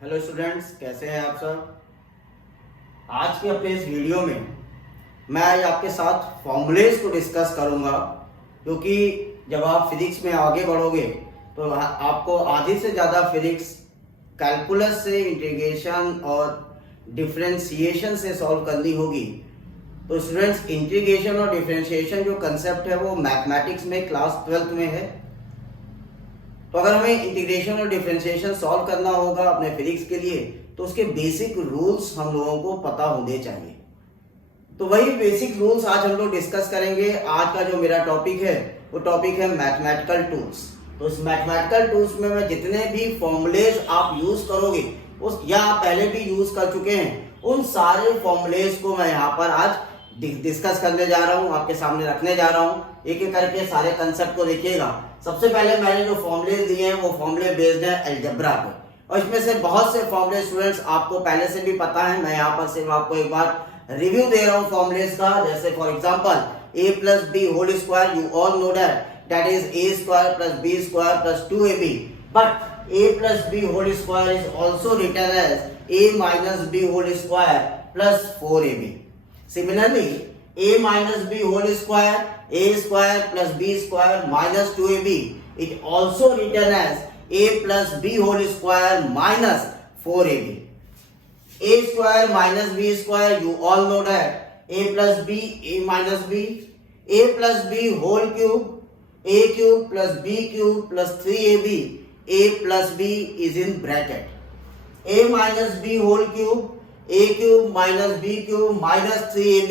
Hello students, कैसे हैं आप सब। आज के अपने इस वीडियो में मैं आज आपके साथ फॉर्मूलेज को डिस्कस करूंगा, क्योंकि जब आप फिजिक्स में आगे बढ़ोगे तो आपको आधी से ज़्यादा फिजिक्स कैलकुलस से, इंटीग्रेशन और डिफरेंशिएशन से सॉल्व करनी होगी। तो स्टूडेंट्स, इंटीग्रेशन और डिफरेंशिएशन जो कंसेप्ट है वो मैथमेटिक्स में क्लास 12th में है। तो अगर हमें इंटीग्रेशन और डिफरेंशिएशन सॉल्व करना होगा अपने फिजिक्स के लिए, तो उसके बेसिक रूल्स हम लोगों को पता होने चाहिए। तो वही बेसिक रूल्स आज हम लोग डिस्कस करेंगे। आज का जो मेरा टॉपिक है वो टॉपिक है मैथमेटिकल टूल्स। तो इस मैथमेटिकल टूल्स में मैं जितने भी फॉर्मूलेज आप यूज करोगे उस या आप पहले भी यूज कर चुके हैं, उन सारे फॉर्मूलेज को मैं यहाँ पर आज डिस्कस करने जा रहा हूँ, आपके सामने रखने जा रहा हूँ। एक एक करके सारे कंसेप्ट को देखिएगा। सबसे पहले मैंने जो फॉर्मूले दिए हैं वो फॉर्मूले बेस्ड है अलजेब्रा पे, और इसमें से बहुत से फॉर्मूले स्टूडेंट्स आपको पहले से भी पता है। मैं यहाँ पर सिर्फ आपको एक बार रिव्यू दे रहा हूँ फॉर्मूलेज का। जैसे for example a plus b whole square, you all know that is a square plus b square plus 2ab, but a plus b whole square is also written as a minus b whole square plus 4ab. Similarly, a minus b whole square, a square plus b square minus 2ab, it also written as a plus b whole square minus 4ab. A square minus b square, you all know that a plus b, a minus b, a plus b whole cube, a cube plus b cube plus 3ab, a plus b is in bracket. A minus b whole cube, a cube minus b cube minus 3ab,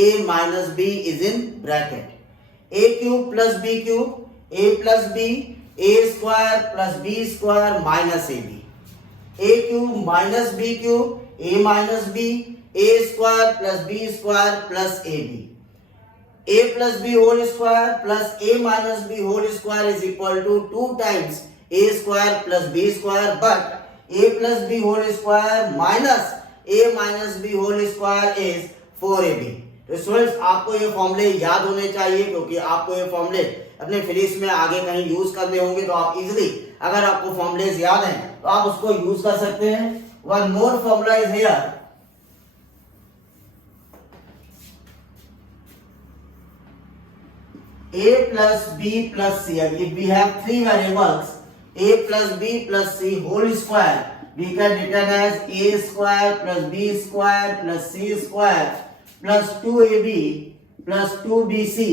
a minus b is in bracket. A cube plus b cube, a plus b, a square plus b square minus ab. A cube minus b cube, a minus b, a square plus b square plus ab. A plus b whole square plus a minus b whole square is equal to 2 times a square plus b square, but a plus b whole square minus a minus b whole square is 4ab. तो students, आपको ये फॉर्मूले याद होने चाहिए, क्योंकि आपको ये फॉर्मूले अपने फिजिक्स में आगे कहीं यूज करने होंगे। तो आप इजीली, अगर आपको फॉर्मूलेज याद हैं तो आप उसको यूज कर सकते हैं। One more formula is here, a plus b plus c. If we have three variables a plus b plus c whole square, we can written as a square plus b square plus c square plus 2ab plus 2bc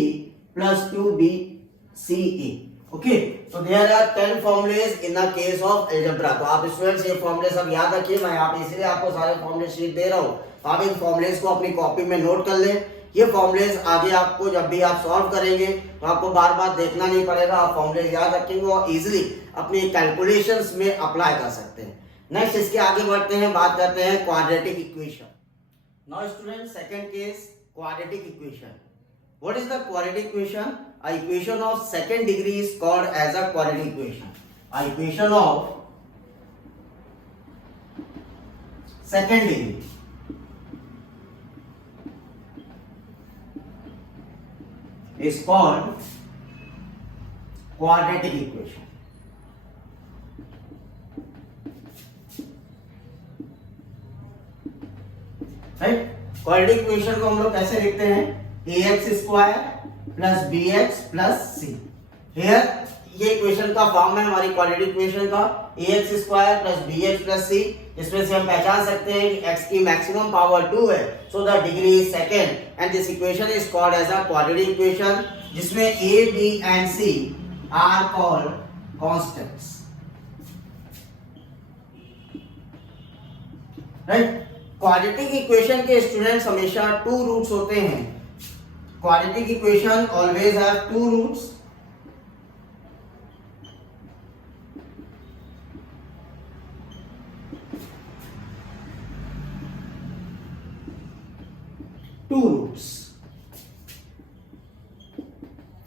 plus 2bca. Okay, so there are 10 formulas in the case of algebra. तो आप students ये फॉर्मूले सब याद रखिए। मैं यहाँ पे इसलिए आपको सारे फॉर्मूले शीट दे रहा हूँ, तो आप इन फॉर्मूलेज को अपनी कॉपी में नोट कर लें। ये फॉर्मूलेज आगे आपको जब भी आप सॉल्व करेंगे तो आपको बार बार देखना नहीं पड़ेगा। आप फॉर्मूलेज याद रखेंगे और इजीली अपनी कैलकुलेशंस में अप्लाई कर सकते हैं। नेक्स्ट, इसके आगे बढ़ते हैं, बात करते हैं quadratic equation. Now student, second case, quadratic equation. What is the quadratic equation? A equation of second degree is called as a quadratic equation. A equation of second degree is called quadratic equation. Right, quadratic equation को हम लोग कैसे लिखते हैं? ax square plus bx plus c. Here ये equation का form है हमारी क्वाड्रेटिक इक्वेशन का, ax square plus bx plus c, जिसमें से हम पहचान सकते हैं कि x की मैक्सिमम पावर 2 है, so the degree is second and this equation is called as a quadratic equation, जिसमें a, b and c are called constants. Right, quadratic equation के स्टूडेंट्स हमेशा 2 रूट्स होते हैं. Quadratic equation always have 2 roots.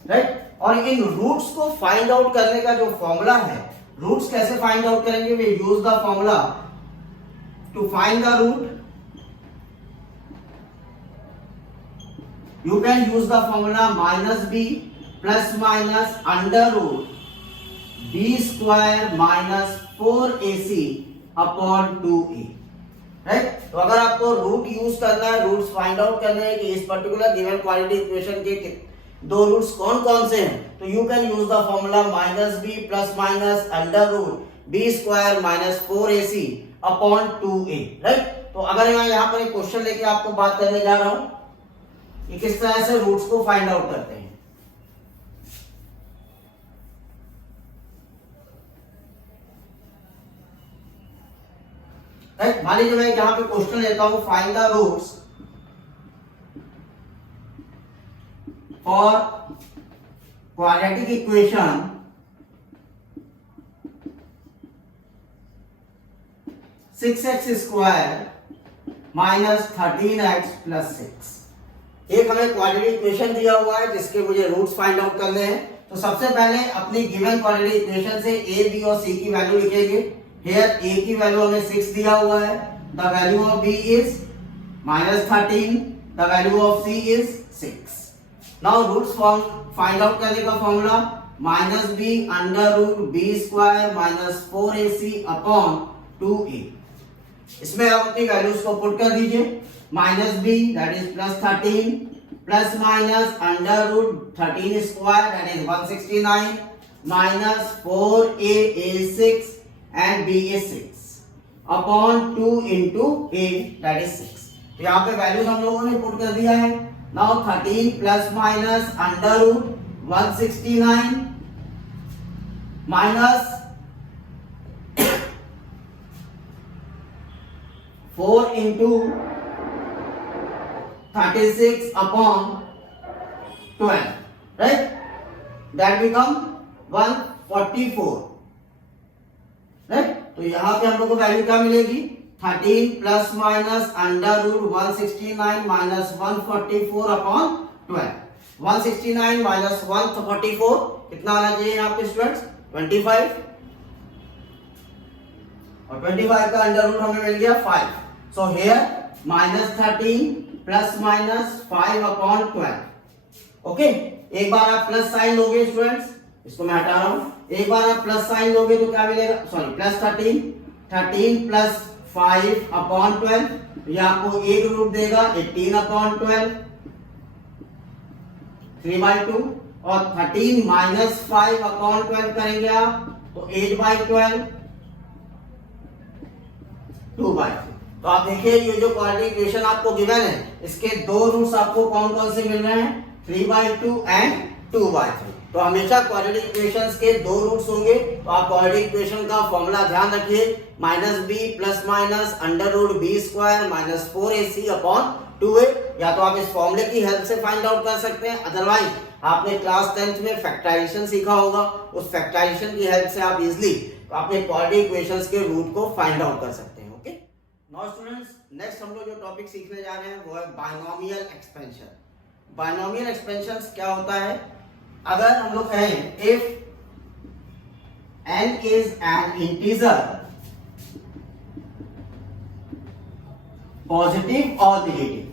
Right, और इन roots को find out करने का जो फॉर्मूला है, रूट्स कैसे फाइंड आउट करेंगे? We use the formula to find the root. You can use the formula minus b plus minus under root b square minus 4ac upon 2a, right. तो अगर आपको root use करना है, roots find out करने हैं कि इस particular given quadratic equation के दो रूट्स कौन कौन से हैं, तो you can use the formula -b plus minus under root b square minus 4ac upon 2a, right. तो अगर मैं यहाँ पर एक क्वेश्चन लेके आपको बात करने जा रहा हूं कि किस तरह से रूट्स को फाइंड आउट करते हैं। राइट, मान लीजिए मैं यहाँ पे क्वेश्चन लेता हूं, find the roots for quadratic equation six x square minus 13x plus 6। एक हमें क्वाड्रेटिक इक्वेशन दिया हुआ है जिसके मुझे रूट्स फाइंड आउट करने हैं। तो सबसे पहले अपनी गिवन क्वाड्रेटिक इक्वेशन से a, b और c की वैल्यू लिखेंगे। हियर a की वैल्यू हमें 6 दिया हुआ है, the value of b is -13, the value of c is 6। Now roots find out करने का formula -b under root b square minus 4ac upon 2a। इसमें आप अपनी वैल्यूज को पुट कर दीजिए। -b that is +13 plus minus under root 13 square that is 169 minus 4a is 6 and b is 6 upon 2 into a that is 6। तो यहाँ पे values हम लोगों ने पुट कर दिया है। Now 13 plus minus under root 169 minus 4 into 36 upon 12, right? That become 144, right? तो यहाँ पे हम लोग को वैल्यू क्या मिलेगी, 13 plus minus under root 169 minus 144 upon 12। 169 minus 144 कितना आना चाहिए यहाँ पे स्टूडेंट्स, 25, और 25 का अंडर रूट हमें मिल गया 5। So here -13 plus minus 5 upon 12। Okay, एक बार आप प्लस साइन लोगे स्टूडेंट्स, इसको मैं हटा रहा हूं, एक बार आप प्लस साइन लोगे तो क्या मिलेगा, सॉरी +13 प्लस 5 अपॉन 12, ये आपको एक रूट देगा 18 अपॉन 12 3/2, और 13 माइनस 5 अपॉन 12 करेंगे आप तो 8/12 2/3। तो आप देखिए ये जो क्वाड्रेटिक इक्वेशन आपको गिवन है इसके दो रूट्स आपको कौन कौन से मिल रहे हैं, 3/2 एंड 2/3। तो हमेशा क्वाड्रेटिक इक्वेशंस के दो रूट्स होंगे। तो आप क्वाड्रेटिक इक्वेशन का फॉर्मूला ध्यान रखिए, -b plus minus under root b square minus 4ac upon 2a। या तो आप इस फॉर्मूले की हेल्प से फाइंड आउट कर सकते हैं, अदरवाइज आपने क्लास 10th में फैक्टराइजेशन सीखा होगा, उस फैक्टराइजेशन की हेल्प से आप इजिली अपने क्वाड्रेटिक इक्वेशंस के रूट को फाइंड आउट कर सकते हैं। नाउ स्टूडेंट्स, नेक्स्ट हम लोग जो टॉपिक सीखने जा रहे हैं वो है बायनोमियल एक्सपेंशन। बायनोमियल एक्सपेंशन क्या होता है, अगर हम लोग कहें if n is an integer positive और नेगेटिव,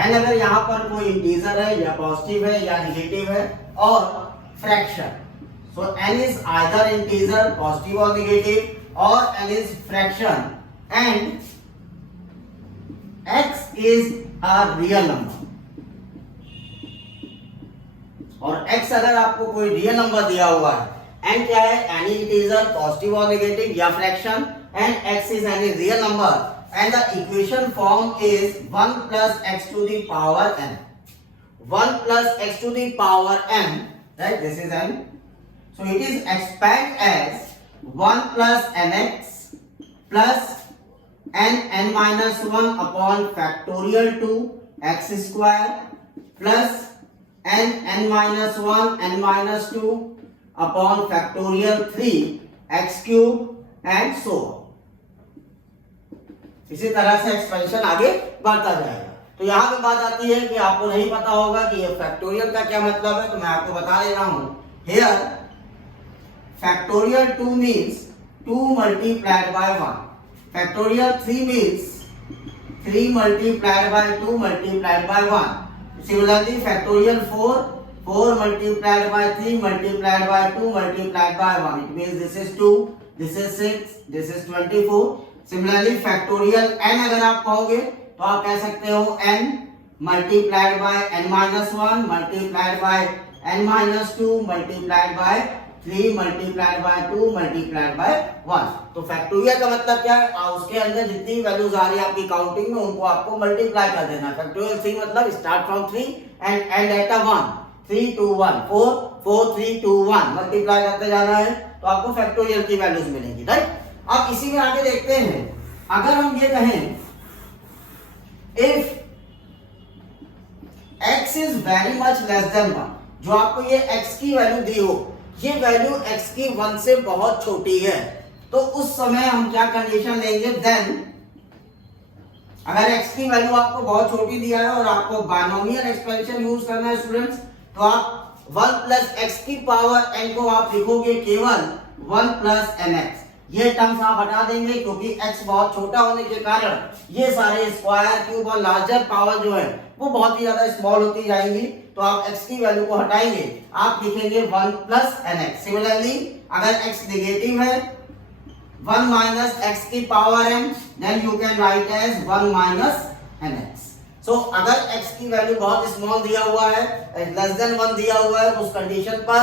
n अगर यहां पर कोई इंटीजर है या पॉजिटिव है या नेगेटिव है, और fraction, so n is either integer positive और negative or n is fraction and x is a real number, और x अगर आपको कोई रियल नंबर दिया हुआ है, n क्या है, एनी इंटीजर पॉजिटिव और नेगेटिव या fraction, and x is any real number and the equation form is 1 plus x to the power n, 1 plus x to the power n, right, this is n, so it is expand as 1 plus nx plus n minus 1 upon factorial 2 x square plus n minus 1 n minus 2 upon factorial 3 x cube and so on। इसी तरह से expansion आगे बढ़ता जाएगा। तो यहाँ पे बात आती है कि आपको नहीं पता होगा कि ये फैक्टोरियल का क्या मतलब है, तो मैं आपको बता दे रहा हूं। Here factorial 2 means 2 multiplied by 1, factorial 3 means 3 multiplied by 2 multiplied by 1, similarly factorial 4 4 multiplied by 3 multiplied by 2 multiplied by 1. It means this is 2, this is 6, this is 24. Similarly factorial n अगर आप कहोगे तो आप कह सकते हो n multiplied by n minus 1 multiplied by n minus 2 multiplied by 3 multiplied by 2 multiplied by 1. तो factorial का मतलब क्या है, उसके अंदर जितनी वैल्यूज आ रही है आपकी काउंटिंग में उनको आपको मल्टीप्लाई कर देना. फैक्टोरियल 3 मतलब start from 3 and end at 1. 3 2 1 4 4 3 2 1 multiply करते जाना है तो आपको फैक्टोरियल की वैल्यूज मिलेंगी. राइट. अब इसी में आगे देखते हैं, अगर हम ये कहें if x is very much less than 1, जो आपको ये x की वैल्यू दी हो, ये वैल्यू x की 1 से बहुत छोटी है, तो उस समय हम क्या कंडीशन लेंगे, देन अगर x की वैल्यू आपको बहुत छोटी दिया है और आपको बायनोमियल एक्सपेंशन यूज करना है स्टूडेंट्स, तो आप 1 प्लस x की पावर n को आप लिखोगे केवल 1 प्लस nx. ये टर्म्स आप हटा देंगे क्योंकि x बहुत छोटा होने के कारण ये सारे स्क्वायर क्यूब और लार्जर पावर जो है वो बहुत ही ज्यादा स्मॉल होती जाएंगी. तो आप x की वैल्यू को हटाएंगे, आप लिखेंगे 1 प्लस nx. सिमिलरली अगर x नेगेटिव है 1 माइनस x की power n, then you can write as 1 minus nx. So अगर x की वैल्यू बहुत स्मॉल दिया हुआ है, लेस देन 1 दिया हुआ है, उस कंडीशन पर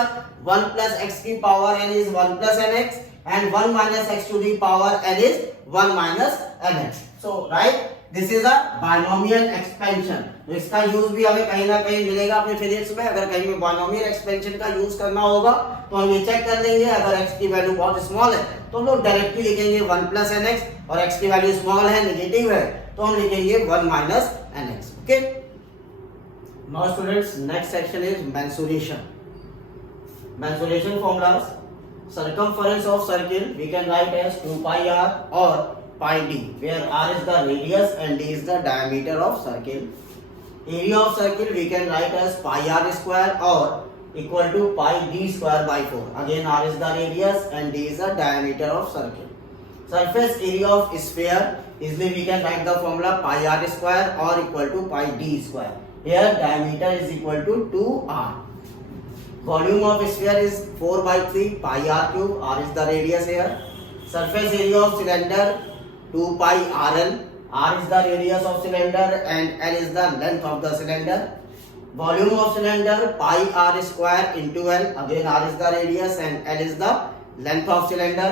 1 प्लस x की power n is 1 plus nx and 1 minus x to the power n is 1 minus nx. So right, this is a binomial expansion. तो इसका यूज भी हमें कहीं ना कहीं मिलेगा अपने फिजिक्स में. अगर कहीं में बायनोमियल एक्सपेंशन का यूज करना होगा तो हम ये चेक कर लेंगे, अगर x की वैल्यू बहुत स्मॉल है तो हम लोग डायरेक्टली लिखेंगे 1 प्लस nx, और x की वैल्यू स्मॉल है, नेगेटिव है, तो हम लिखेंगे 1 minus nx. Okay. Now students, next section is mensuration. Mensuration formulas. Circumference of circle we can write as 2 pi r or pi d, where r is the radius and d is the diameter of circle. Area of circle we can write as pi r square or equal to pi d square by 4. Again r is the radius and d is the diameter of circle. Surface area of sphere, easily we can write the formula pi r square or equal to pi d square. Here diameter is equal to 2r. Volume of sphere is 4 by 3 pi r cube. R is the radius here. Surface area of cylinder 2 pi rl. R is the radius of cylinder and L is the length of the cylinder. Volume of cylinder pi r square into L. Again R is the radius and L is the length of cylinder.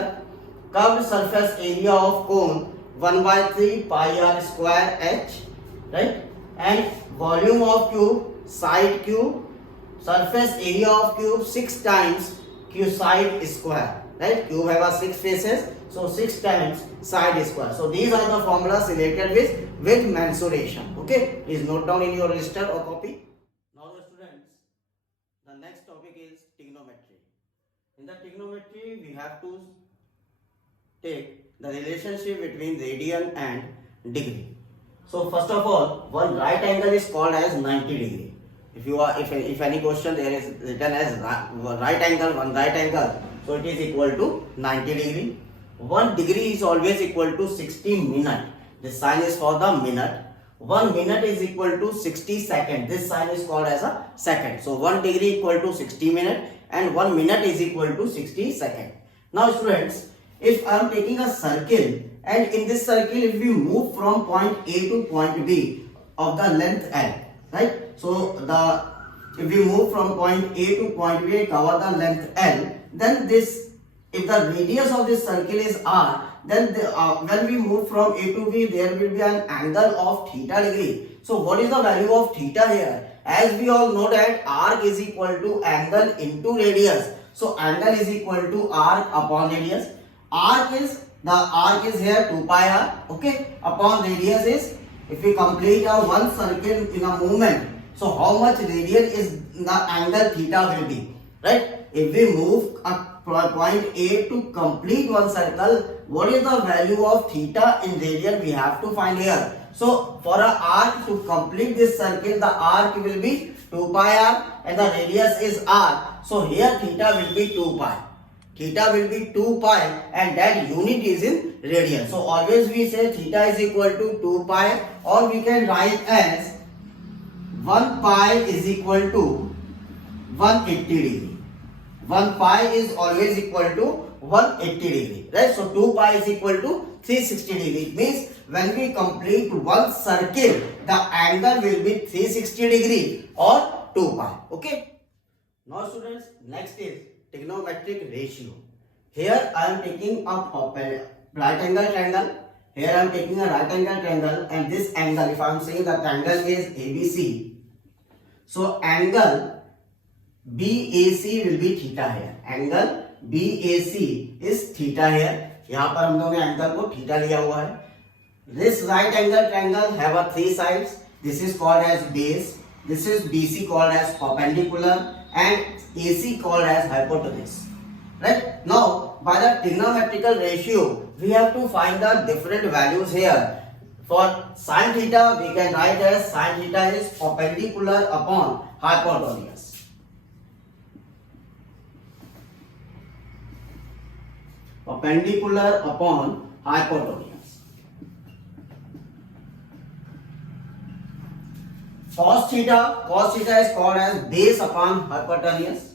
Curved surface area of cone 1 by 3 pi r square h. Right. And volume of cube side cube. Surface area of cube 6 times cube side square. Right? Cube have 6 faces, so 6 times side square. So these are the formulas related with mensuration. Okay? Please note down in your register or copy. Now the students, the next topic is trigonometry. In the trigonometry, we have to take the relationship between radian and degree. So first of all, one right angle is called as 90 degree. If any question there is written as right angle, one right angle, so it is equal to 90 degree. 1 degree is always equal to 60 minute. This sign is for the minute. 1 minute is equal to 60 second. This sign is called as a second. So 1 degree equal to 60 minute and 1 minute is equal to 60 second. Now students, if I am taking a circle and in this circle if we move from point A to point B of the length L, right? So if we move from point A to point B, cover the length L, then this, if the radius of this circle is r, then when we move from A to B, there will be an angle of theta degree. So what is the value of theta here? As we all know that arc is equal to angle into radius. So angle is equal to arc upon radius. The arc is here 2 pi r. Okay, upon radius is, if we complete a one circle in a movement, so how much radian is the angle theta will be, right? If we move a point A to complete one circle, what is the value of theta in radian we have to find here. So for an arc to complete this circle, the arc will be 2 pi r and the radius is r. So here theta will be 2 pi. Theta will be 2 pi and that unit is in radian. So always we say theta is equal to 2 pi, or we can write as 1 pi is equal to 180 degree. 1 pi is always equal to 180 degree, right? So 2 pi is equal to 360 degree. It means when we complete one circle, the angle will be 360 degree or 2 pi. Okay. Now students, next is trigonometric ratio. Here I am taking a right angle triangle. Here I am taking a right angle triangle, and this angle, if I am saying that the angle is ABC, so angle BAC will be theta here. Angle BAC is theta here. यहाँ पर हम लोगों ने angle को theta लिया हुआ है. This right angle triangle have a 3 sides. This is called as base. This is BC called as perpendicular, and AC called as hypotenuse. Right? Now, by the trigonometrical ratio, we have to find the different values here. For sin theta, we can write as sin theta is perpendicular upon hypotenuse. Perpendicular upon hypotenuse. Cos theta is called as base upon hypotenuse.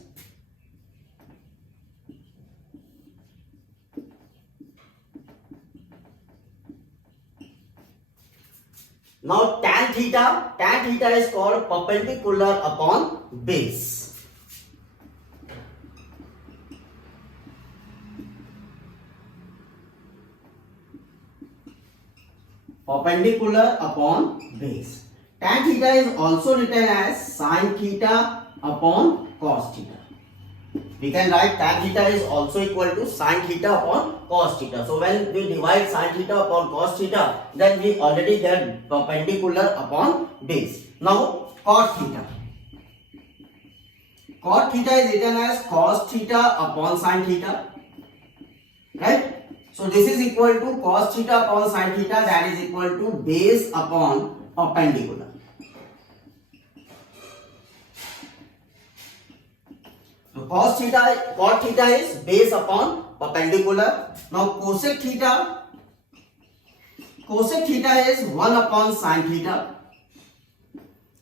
Now tan theta is called perpendicular upon base. Perpendicular upon base. Tan theta is also written as sin theta upon cos theta. We can write tan theta is also equal to sin theta upon cos theta. So when we divide sin theta upon cos theta, then we already get perpendicular upon base. Now cot theta. Cot theta is written as cos theta upon sin theta. Right? So this is equal to cos theta upon sin theta, that is equal to base upon perpendicular. So cot theta is base upon perpendicular. Now cosec theta is 1 upon sin theta,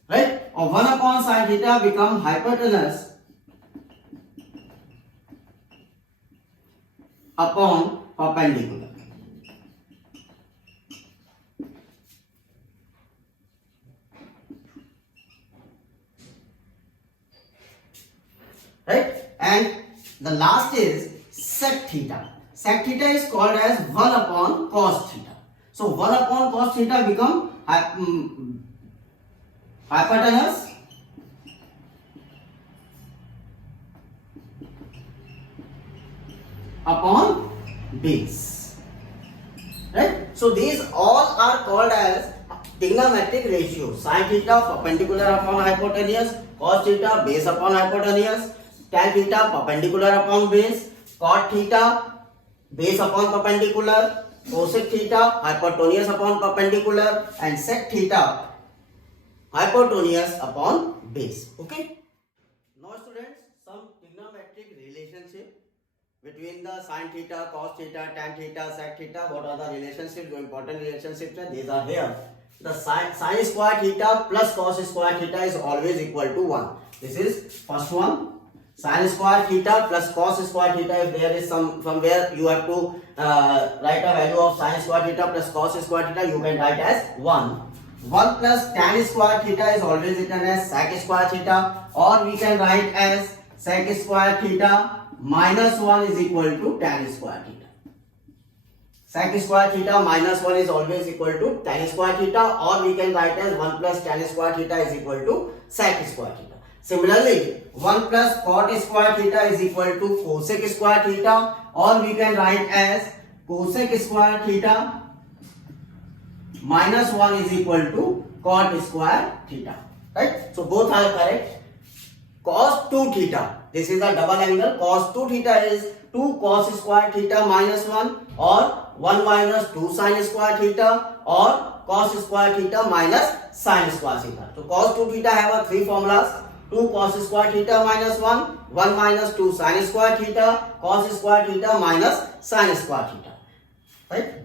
right? Or 1 upon sin theta become hypotenuse upon perpendicular. Right? And the last is sec theta. Sec theta is called as 1 upon cos theta. So 1 upon cos theta become hypotenuse upon base. Right? So these all are called as trigonometric ratios. Sin theta perpendicular upon hypotenuse, cos theta base upon hypotenuse, tan theta perpendicular upon base, cot theta base upon perpendicular, cosec theta hypotenuse upon perpendicular, and sec theta hypotenuse upon base. Okay. Now students, some trigonometric relationship between the sin theta, cos theta, tan theta, sec theta. What are the relationships? The important relationships are these are here. The sin square theta plus cos square theta is always equal to 1. This is first one. Sin square theta plus cos square theta. If there is somewhere you have to write a value of sin square theta plus cos square theta, you can write as 1. 1 plus tan square theta is always written as sec square theta, or we can write as sec square theta minus 1 is equal to tan square theta. Sec square theta minus 1 is always equal to tan square theta, or we can write as 1 plus tan square theta is equal to sec square theta. Similarly, 1 plus cot square theta is equal to cosec square theta, or we can write as cosec square theta minus 1 is equal to cot square theta. Right? So both are correct. Cos 2 theta. This is a double angle. Cos 2 theta is 2 cos square theta minus 1, or 1 minus 2 sin square theta, or cos square theta minus sin square theta. So cos 2 theta have a 3 formulas. 2 cos square theta minus 1, 1 minus 2 sin square theta, cos square theta minus sin square theta. Right?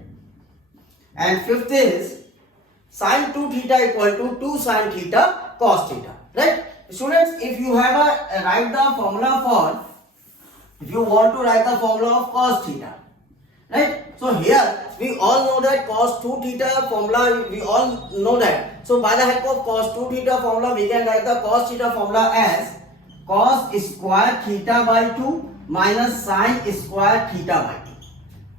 And fifth is sin 2 theta equal to 2 sin theta cos theta. Right? Students, if you have a write the formula for, if you want to write the formula of cos theta, right? So here we all know that cos 2 theta formula, we all know that. So by the help of cos 2 theta formula, we can write the cos theta formula as cos square theta by 2 minus sin square theta by 2.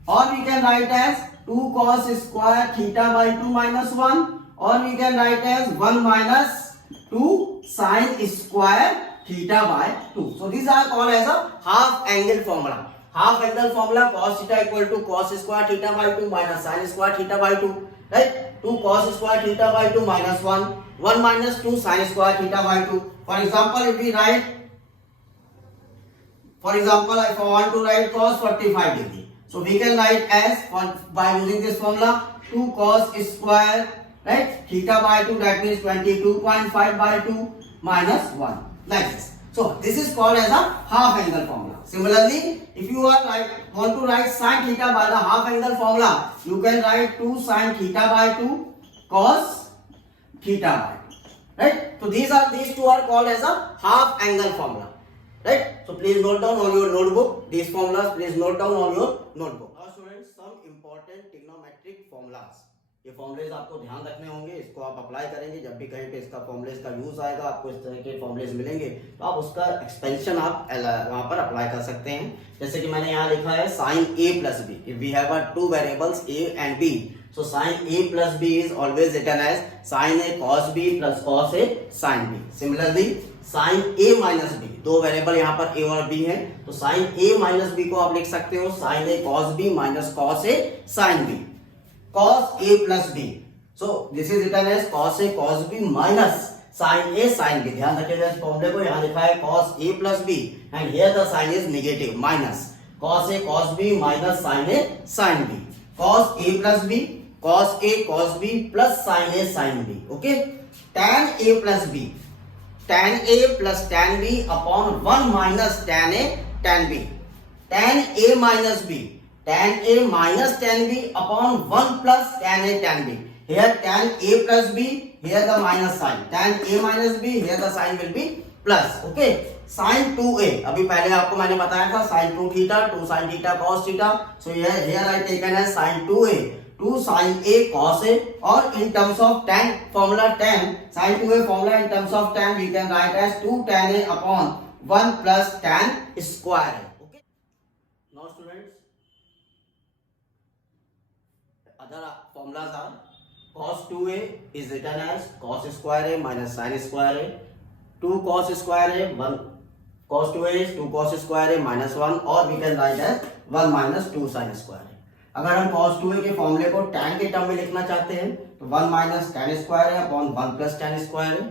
Or we can write as 2 cos square theta by 2 minus 1. Or we can write as 1 minus 2 sin square theta by 2. So these are called as a half angle formula. Half angle formula cos theta equal to cos square theta by 2 minus sin square theta by 2. Right? 2 cos square theta by 2 minus 1. 1 minus 2 sin square theta by 2. For example, if we write, for example, if I want to write cos 45 degree. So we can write as, by using this formula, 2 cos square, right, theta by 2, that means 22.5 by 2 minus 1, like this. So this is called as a half angle formula. Similarly, if you are want to write sin theta by the half angle formula, you can write 2 sin theta by 2 cos theta by 2, right? So these two are called as a half angle formula, right? So please note down on your notebook these formulas. Please note down on your notebook. Now students, some important trigonometric formulas. ये formulas आपको ध्यान रखने होंगे, इसको आप apply करेंगे जब भी कहीं पे इसका फॉर्मुलेज का यूज आएगा, आपको इस तरह के फॉर्मुलेज मिलेंगे तो आप उसका एक्सपेंशन आप वहां पर अप्लाई कर सकते हैं. जैसे कि मैंने यहाँ लिखा है sin a plus b. If we have two variables a and b, so sin a plus b is always written as sin a cos b plus cos a sin b. Similarly, sin a minus b, दो variable यहाँ पर a और b है, तो sin a minus b को आप लिख सकते हो sin a cos b minus cos a sin b. Cos a plus b, so this is written as cos a cos b minus sin a sin b. ध्यान रखिएगा इस फॉर्मूले को. यहाँ लिखा है cos a plus b and here the sign is negative minus cos a cos b minus sin a sin b. Cos a plus b, cos a cos b plus sin a sin b. Okay, tan a plus b, tan a plus tan b upon 1 minus tan a tan b. Tan a minus b, tan a minus tan b upon 1 plus tan a tan b. Here tan a plus b, here the minus sign. Tan a minus b, here the sign will be plus. Okay. Sin 2a, अभी पहले आपको मैंने बताया था sin 2 theta, 2 sin theta cos theta. So here I taken as sin 2a, 2 sin a cos a, or in terms of tan formula tan, sin 2a formula in terms of tan we can write as 2 tan a upon 1 plus tan square a. Okay. Now students, other formulas are cos 2a is written as cos square a minus sin square a. 2 cos square a, 1 cos 2a is 2 cos square a minus 1, or we can write as 1 minus 2 sin square a. अगर हम cos 2a के फॉर्मूले को tan के term में लिखना चाहते हैं तो 1 minus tan square a upon 1 plus tan square a.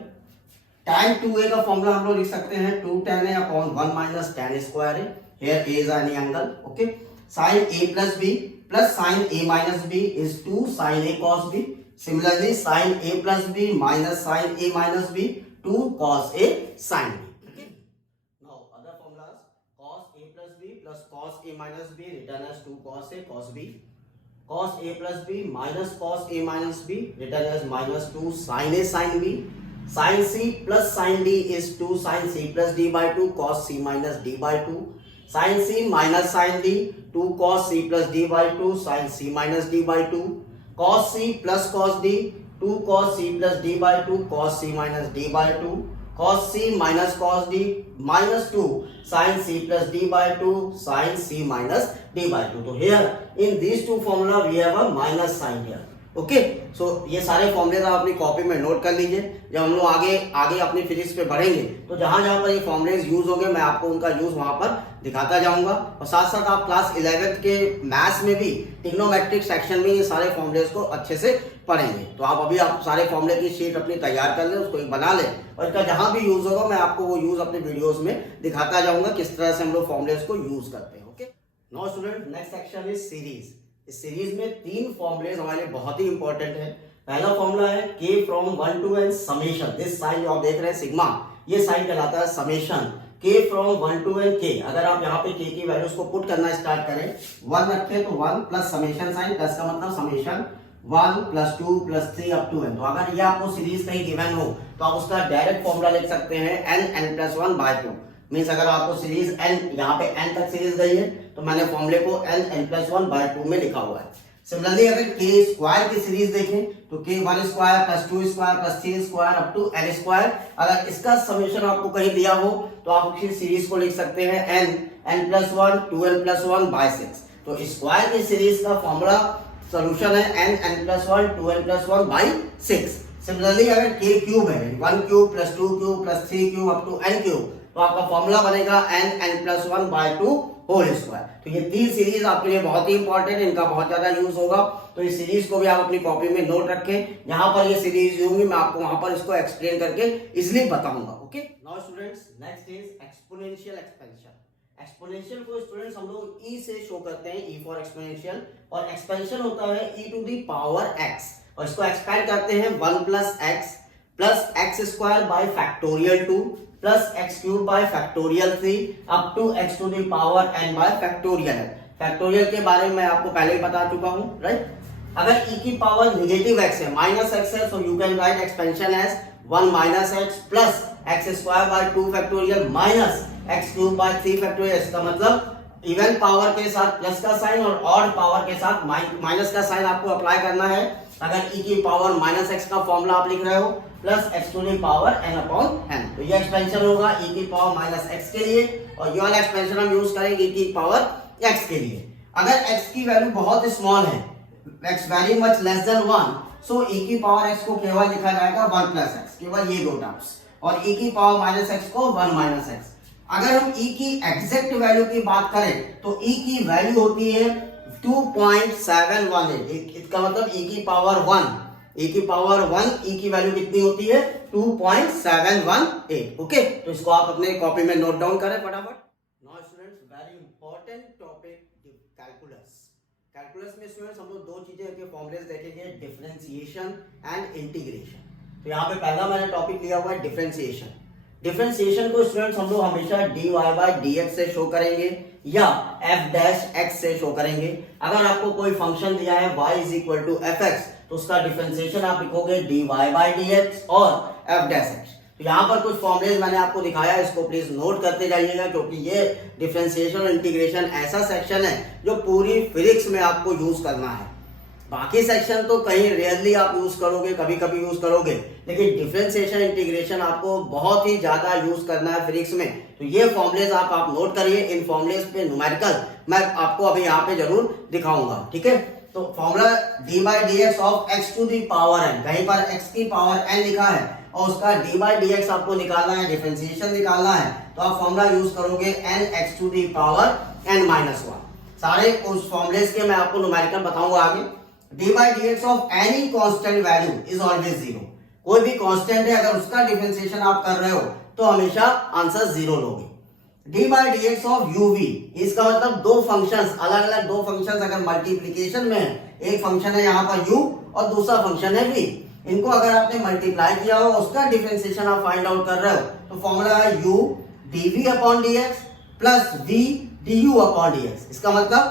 tan 2a का फॉर्मूला हम लोग लिख सकते हैं 2 tan a upon 1 minus tan square a. Here a is any angle. Okay. Sin a plus b plus sin a minus b is 2 sin a cos b. Similarly, sin a plus b minus sin a minus b, 2 cos a sin b. Okay. Now other formulas, cos a plus b plus cos a minus b written as 2 cos a cos b. Cos a plus b minus cos a minus b written as minus 2 sin a sin b. Sin c plus sin d is 2 sin c plus d by 2 cos c minus d by 2. Sin c minus sin d, 2 cos c plus d by 2 sin c minus d by 2. Cos c plus cos d, 2 cos c plus d by 2 cos c minus d by 2. Cos c minus cos d minus 2 sin c plus d by 2 sin c minus d by 2. So here in these two formula we have a minus sign here. Okay. So ये सारे फॉर्मूले आप अपनी copy में note कर लीजिए. जब हम लोग आगे अपनी फिजिक्स पे बढ़ेंगे तो जहां जहां पर ये फॉर्मूलेज यूज होंगे मैं आपको उनका यूज वहां पर दिखाता जाऊंगा. और साथ साथ आप क्लास 11th के मैथ्स में भी ट्रिग्नोमेट्रिक सेक्शन में ये सारे फॉर्मूलेज को अच्छे से पढ़ेंगे. तो आप सारे फॉर्मूले की शीट अपनी तैयार कर लें, उसको एक बना लें, और इसका जहां भी यूज होगा मैं आपको वो यूज अपने वीडियोज में दिखाता जाऊंगा किस तरह से हम लोग फॉर्मूलेज को यूज करते हैं. Okay. Now student, next section is series. इस सीरीज में 3 फॉर्मूलेज हमारे लिए बहुत ही इंपॉर्टेंट है. पहला फॉर्मूला है k from 1 to n summation. This sign जो आप देख रहे हैं सिग्मा, ये साइन कहलाता है summation k from 1 to n k. अगर आप यहाँ पे k की वैल्यूज को पुट करना स्टार्ट करें, 1 रखें तो 1 प्लस समेशन साइन, प्लस का मतलब summation 1 plus 2 plus 3 up to n. तो अगर ये आपको सीरीज कहीं गिवन हो तो आप उसका डायरेक्ट फॉर्मूला लिख सकते हैं n+1/2। मीन्स अगर आपको सीरीज n यहाँ पे n तक सीरीज गई है तो मैंने फॉर्मूले को n+1/2 में लिखा हुआ है। सिमिलरली अगर k स्क्वायर की सीरीज देखें तो k1 square plus 2 square plus 3 square up to n square, अगर इसका समेशन आपको कहीं दिया हो तो आप उसकी सीरीज को लिख सकते हैं n+1 2n+1/6। तो स्क्वायर की सीरीज का फॉर्मूला सॉल्यूशन है n+1 2n+1/6। सिमिलरली अगर k क्यूब है 1 cube plus 2 cube plus 3 cube up to n cube, तो आपका फॉर्मूला बनेगा n+1/2 होल स्क्वायर। तो ये तीन सीरीज आपके लिए बहुत ही इंपॉर्टेंट है, इनका बहुत ज्यादा यूज होगा। तो इस सीरीज को भी आप अपनी कॉपी में नोट रखें, यहाँ पर ये सीरीज होंगी, मैं आपको वहां पर इसको एक्सप्लेन करके इजिली बताऊंगा। Okay, now students next is exponential expansion. Exponential को स्टूडेंट्स हम लोग ई से शो करते हैं, ई फॉर एक्सपोनेंशियल, और एक्सपेंशन होता है e⁻x, और इसको एक्सपेंड करते हैं 1 + x² plus x cube by factorial 3 up to x⁻n by factorial. Factorial के बारे में मैं आपको पहले ही बता चुका हूं, राइट। अगर e की पावर नेगेटिव x है, -x है, so you can write expansion as 1 - x plus x² by 2 factorial minus x cube by 3 factorial. इसका मतलब इवन पावर के साथ प्लस का साइन और ऑड पावर के साथ माइनस का साइन आपको अप्लाई करना है। अगर e की पावर -x का फॉर्मूला आप लिख रहे हो प्लस x⁻n/n, तो ये एक्सपेंशन होगा e की पावर -x के लिए, और ये वाला एक्सपेंशन हम यूज करेंगे e की पावर x के लिए। अगर x की वैल्यू बहुत स्मॉल है, x very much less than 1, सो e की पावर x को केवल लिखा जाएगा 1 + x, केवल ये दो टर्म्स, और e की पावर -x को 1 - x। अगर हम e की एग्जैक्ट वैल्यू की बात करें तो e की वैल्यू होती है 2.718। इसका मतलब e की पावर 1, e की पावर 1, e की वैल्यू कितनी होती है 2.718। ओके, तो इसको आप अपने कॉपी में नोट डाउन करें फटाफट। Now students very important topic calculus. Calculus में स्टूडेंट्स हम लोग दो चीजें के फॉर्मूलेस देखेंगे, डिफरेंशिएशन एंड इंटीग्रेशन। तो यहाँ पे पहला मैंने टॉपिक लिया हुआ है डिफरेंशिएशन। डिफरेंशिएशन को स्टूडेंट्स हम लोग हमेशा dy/dx से शो करेंगे या f' से शो करेंगे। अगर आपको कोई फंक्शन दिया है y = fx, तो उसका डिफरेंशिएशन आप लिखोगे dy/dx और f'। तो यहाँ पर कुछ फॉर्मूलेज मैंने आपको दिखाया, इसको प्लीज नोट करते जाइएगा, क्योंकि ये डिफरेंशिएशन और इंटीग्रेशन ऐसा सेक्शन है जो पूरी फिजिक्स में आपको यूज करना है। बाकी सेक्शन तो कहीं रेयरली आप यूज करोगे, कभी कभी यूज करोगे, लेकिन डिफरेंशिएशन इंटीग्रेशन आपको बहुत ही ज्यादा यूज करना है फिजिक्स में। तो ये फॉर्मूलेज आप नोट करिए। इन फॉर्मूलेज पे न्यूमेरिकल मैं आपको अभी यहाँ पे जरूर दिखाऊंगा, ठीक है। तो फॉर्मूला d/dx ऑफ x⁻n, कहीं पर x की पावर n लिखा है और उसका d/dx आपको निकालना है, डिफरेंशिएशन निकालना है, तो आप फॉर्मूला यूज करोगे nx⁻n-1। सारे उस फॉर्मूलेज के मैं आपको न्यूमेरिकल बताऊंगा आगे। d/dx of any constant value is always 0। कोई भी कांस्टेंट है, अगर उसका डिफरेंशिएशन आप कर रहे हो तो हमेशा आंसर 0 लोगे। d/dx ऑफ uv, इसका मतलब दो फंक्शंस, अलग अलग दो फंक्शंस अगर मल्टीप्लिकेशन में है, एक फंक्शन है यहाँ पर u और दूसरा फंक्शन है v, इनको अगर आपने मल्टीप्लाई किया हो, उसका डिफरेंशिएशन आप फाइंड आउट कर रहे हो, तो फॉर्मूला है u dv/dx plus v du/dx। इसका मतलब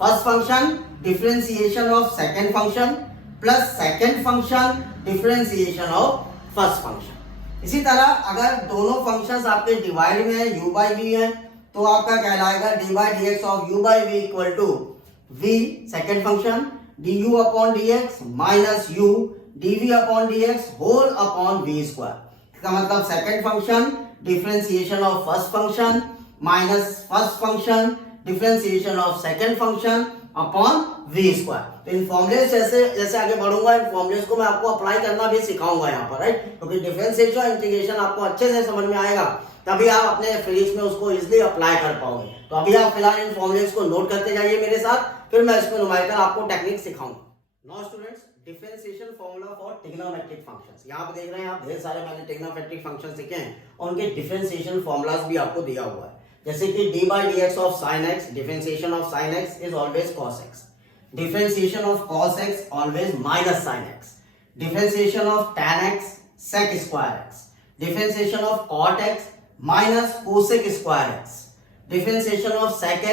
first function differentiation of second function plus second function differentiation of first function. इसी तरह अगर दोनों फंक्शंस आपके डिवाइड में है, u/v है, तो आपका कहलाएगा d/dx of u/v equal to v second function du/dx minus u dv/dx whole upon v square. इसका मतलब second function differentiation of first function minus first function differentiation of second function upon v square. तो इन formulas जैसे आगे बढ़ूंगा, इन formulas को मैं आपको apply करना भी सिखाऊंगा यहाँ पर, राइट। क्योंकि डिफरेंशिएशन और इंटीग्रेशन आपको अच्छे से समझ में आएगा, तभी आप अपने फिजिक्स में उसको इजीली अप्लाई कर पाओगे। तो अभी आप फिलहाल इन फॉर्मूलेज को नोट करते जाइए मेरे साथ, फिर मैं इसको न्यूमेरिकल आपको टेक्निक सिखाऊंगा। Now students, differentiation formula for trigonometric functions. यहाँ पे देख रहे हैं आप, ढेर सारे मैंने ट्रिग्नोमेट्रिक फंक्शन सीखे हैं और उनके डिफरेंशिएशन फॉर्मूलाज भी आपको दिया हुआ है। जैसे कि d/dx of sin x, differentiation of sin x is always cos x, differentiation of cos x always minus sin x, differentiation of tan x sec square x, differentiation of cot x minus cosec square x, differentiation of sec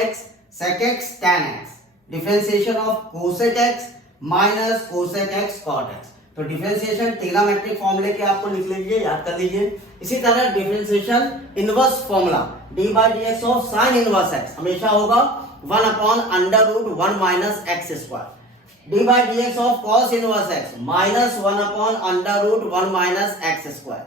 x tan x, differentiation of cosec x minus cosec x cot x। तो differentiation trigonometric फॉर्मूले के आपको लिख लीजिए, याद कर लीजिए। इसी तरह differentiation inverse formula d by d x of sine inverse x हमेशा होगा 1 अपॉन under root 1 minus x square. D by d x of cos inverse x minus 1 अपॉन under root 1 minus x square.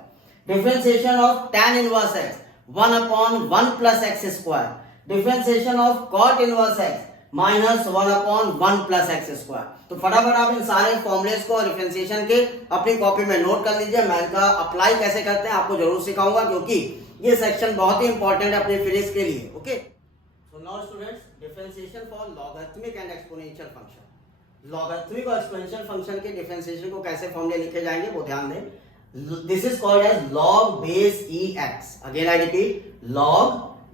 Differentiation of tan inverse x 1 अपॉन 1 plus x square. Differentiation of cot inverse x minus 1 अपॉन 1 plus x square. तो फटाफट आप इन सारे formulas को differentiation के अपनी कॉपी में नोट कर लीजिए। मैं इनका अप्लाई कैसे करते हैं आपको जरूर सिखाऊंगा, क्योंकि ये सेक्शन बहुत ही इंपॉर्टेंट है अपने फिजिक्स के लिए। Okay, so now students, differentiation for logarithmic and exponential function. Logarithmic और एक्सपोनेंशियल फंक्शन के डिफरेंशिएशन को कैसे फॉर्मूले लिखे जाएंगे वो ध्यान दें। This is called as log base e x। Again I repeat, log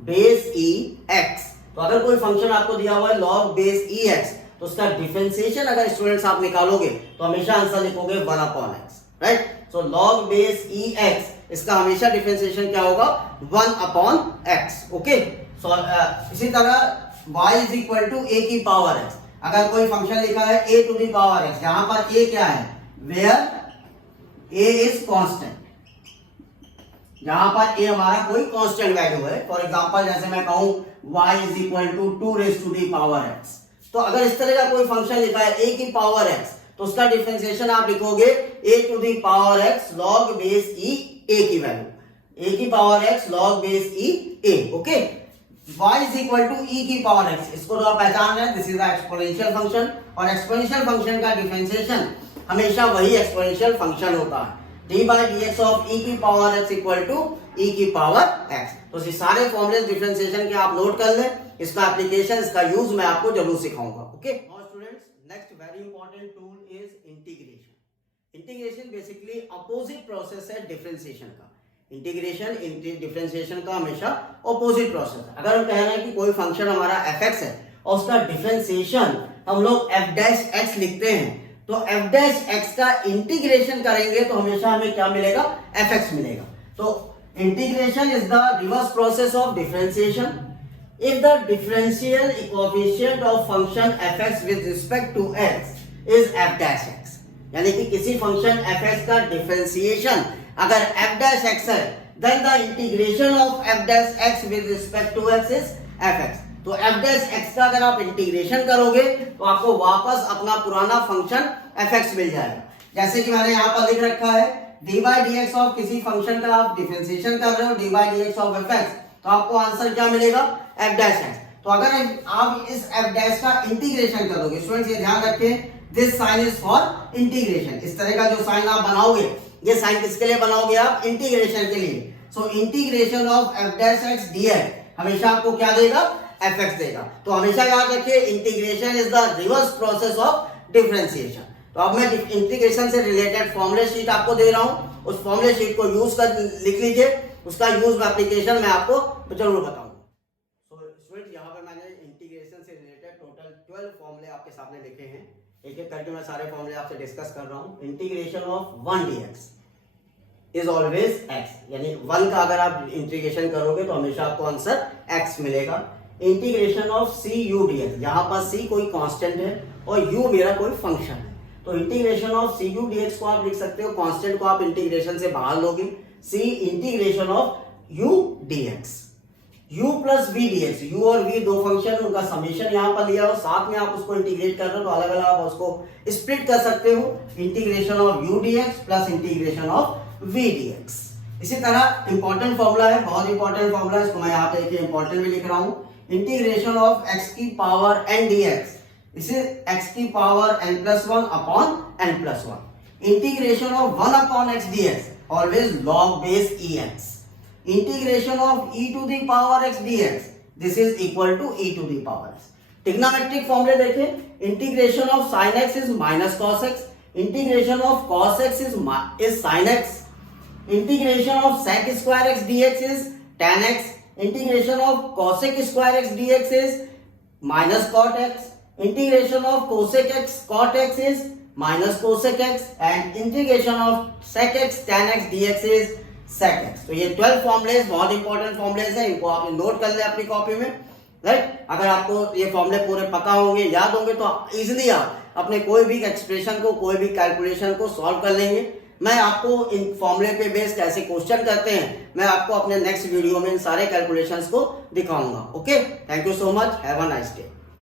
base e x। तो अगर कोई फंक्शन आपको दिया हुआ है log बेस e x, तो उसका डिफरेंशिएशन अगर स्टूडेंट्स आप निकालोगे तो हमेशा आंसर लिखोगे 1 अपॉन x, राइट। सो log बेस e x, इसका हमेशा डिफरेंशिएशन क्या होगा 1 अपॉन x। ओके, सो इसी तरह y is equal to a की पावर x। अगर कोई फंक्शन लिखा है a to the power x, जहां पर a क्या है, वेयर a इज कांस्टेंट, जहां पर a हमारा कोई कांस्टेंट वैल्यू है। फॉर एग्जांपल जैसे मैं कहूं y is equal to 2 raise to the power x, तो अगर इस तरह का कोई फंक्शन लिखा है a की पावर x, तो उसका डिफरेंशिएशन आप लिखोगे a to the power x log base e a की वैल्यू, a की power x log base e a। Okay, y is equal to e की पावर x, इसको तो आप पहचान रहे हैं, this is the exponential function. और एक्सपोनेंशियल फंक्शन का डिफरेंशिएशन हमेशा वही एक्सपोनेंशियल फंक्शन होता है, d by d x of e की power x equal to e की पावर x। तो ये सारे फॉर्मूले डिफरेंशिएशन के आप नोट कर लें, इसका एप्लीकेशन, इसका यूज मैं आपको जरूर सिखाऊंगा। Okay, now students, next very important tool is integration. Integration basically opposite process है डिफरेंशिएशन का। इंटीग्रेशन डिफरेंशिएशन का हमेशा अपोजिट प्रोसेस है। अगर हम कह रहे हैं कि कोई फंक्शन हमारा fx है और उसका डिफरेंशिएशन हम लोग f डैश x लिखते हैं, तो f डैश x का इंटीग्रेशन करेंगे तो हमेशा हमें क्या मिलेगा, fx मिलेगा। तो integration is the reverse process of differentiation. If the differential coefficient of function fx with respect to x is f dash x, यानी कि किसी फंक्शन fx का डिफरेंशिएशन अगर f dash x है, then the integration of f dash x with respect to x is fx। तो f dash x का अगर आप इंटीग्रेशन करोगे तो आपको वापस अपना पुराना फंक्शन fx मिल जाएगा। जैसे कि मैंने यहाँ पर लिख रखा है dy dx ऑफ किसी फंक्शन का आप डिफरेंशिएशन कर रहे हो dy dx ऑफ fx, तो आपको आंसर क्या मिलेगा, f डैश x। तो अगर आप इस f डैश का इंटीग्रेशन करोगे, स्टूडेंट्स ये ध्यान रखें, this sign is for integration. इस तरह का जो साइन आप बनाओगे, ये साइन किसके लिए बनाओगे आप, इंटीग्रेशन के लिए। So integration of f dash x dx हमेशा आपको क्या देगा, fx देगा। तो हमेशा याद रखिए, integration is the reverse process of differentiation. तो अब मैं इंटीग्रेशन से रिलेटेड फॉर्मूले शीट आपको दे रहा हूं, उस फॉर्मूले शीट को यूज कर लिख लीजिए, उसका यूज एप्लीकेशन मैं आपको जरूर बताऊंगा। यहाँ पे मैंने इंटीग्रेशन से रिलेटेड टोटल 12 फॉर्मूले आपके सामने लिखे हैं। एक एक करके मैं सारे फॉर्मूले आपसे डिस्कस कर रहा हूँ। Integration of 1 dx is always x, यानी 1 का अगर आप इंटीग्रेशन करोगे तो हमेशा आपको आंसर x मिलेगा। Integration of c u dx, यहाँ पर c कोई कांस्टेंट है और u मेरा कोई फंक्शन है, तो integration of c u dx को आप लिख सकते हो, कांस्टेंट को आप इंटीग्रेशन से बाहर लोगे, c integration of u dx। u plus v dx, u और v दो फंक्शन, उनका समेशन यहाँ पर लिया हो, साथ में आप उसको इंटीग्रेट कर रहे हो, तो अलग अलग आप उसको स्प्लिट कर सकते हो। Integration of u dx plus integration of v dx। इसी तरह इंपॉर्टेंट फॉर्मूला है, बहुत इंपॉर्टेंट फॉर्मूला, इसको मैं यहाँ पे देखिए इंपॉर्टेंट भी लिख रहा हूँ। इंटीग्रेशन ऑफ x की पावर n dx, इसे x की power n plus 1 upon n plus 1। Integration of 1 upon x dx always log base ex। Integration of e to the power x dx, this is equal to e to the power x। Trigonometric फॉर्मूले देखें, integration of sin x is minus cos x, integration of cos x is sin x, integration of sec square x dx is tan x, integration of cosec square x dx is minus cot x, integration of cosec x cot x is minus cosec x, and integration of sec x tan x dx is sec x। तो ये 12 formulas बहुत important formulas हैं, इनको आप note कर ले अपनी copy में। राइट। अगर आपको ये फॉर्मूले पूरे पता होंगे, याद होंगे, तो इजिली आप अपने कोई भी एक्सप्रेशन को, कोई भी कैलकुलेशन को सॉल्व कर लेंगे। मैं आपको इन फॉर्मूले पे बेस्ड कैसे क्वेश्चन करते हैं, मैं आपको अपने नेक्स्ट वीडियो में इन सारे कैलकुलेशंस को दिखाऊंगा। Okay, thank you so much, have a nice day.